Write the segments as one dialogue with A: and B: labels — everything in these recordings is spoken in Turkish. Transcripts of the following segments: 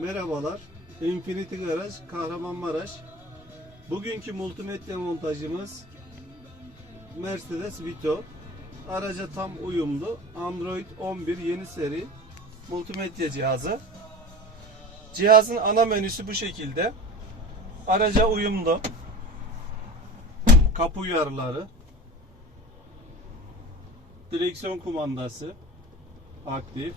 A: Merhabalar. Infinity Garaj Kahramanmaraş. Bugünkü multimedya montajımız Mercedes Vito. Araca tam uyumlu Android 11 yeni seri multimedya cihazı. Cihazın ana menüsü bu şekilde. Araca uyumlu. Kapı uyarıları. Direksiyon kumandası aktif.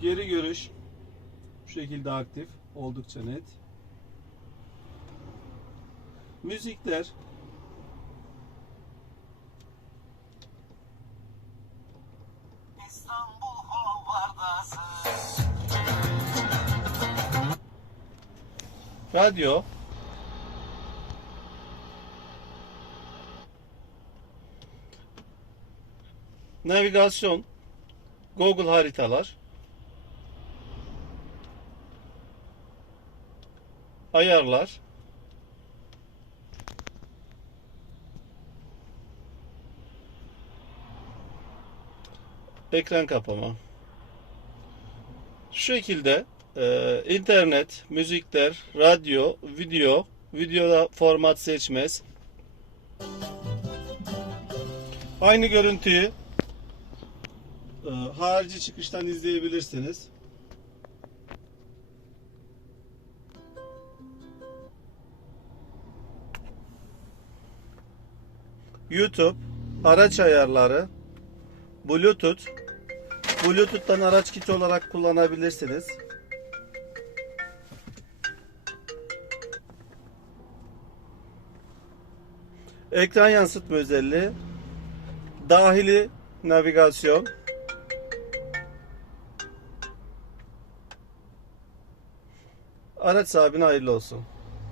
A: Geri görüş. Bu şekilde aktif, oldukça net. Müzikler.
B: İstanbul Hovardası
A: radyo. Navigasyon. Google haritalar ayarlar ekran kapama şu şekilde e, internet, müzikler, radyo, video, videoda format seçmez. Aynı görüntüyü e, harici çıkıştan izleyebilirsiniz. YouTube, araç ayarları, Bluetooth, Bluetooth'tan araç kiti olarak kullanabilirsiniz. Ekran yansıtma özelliği, dahili navigasyon, araç sahibine hayırlı olsun.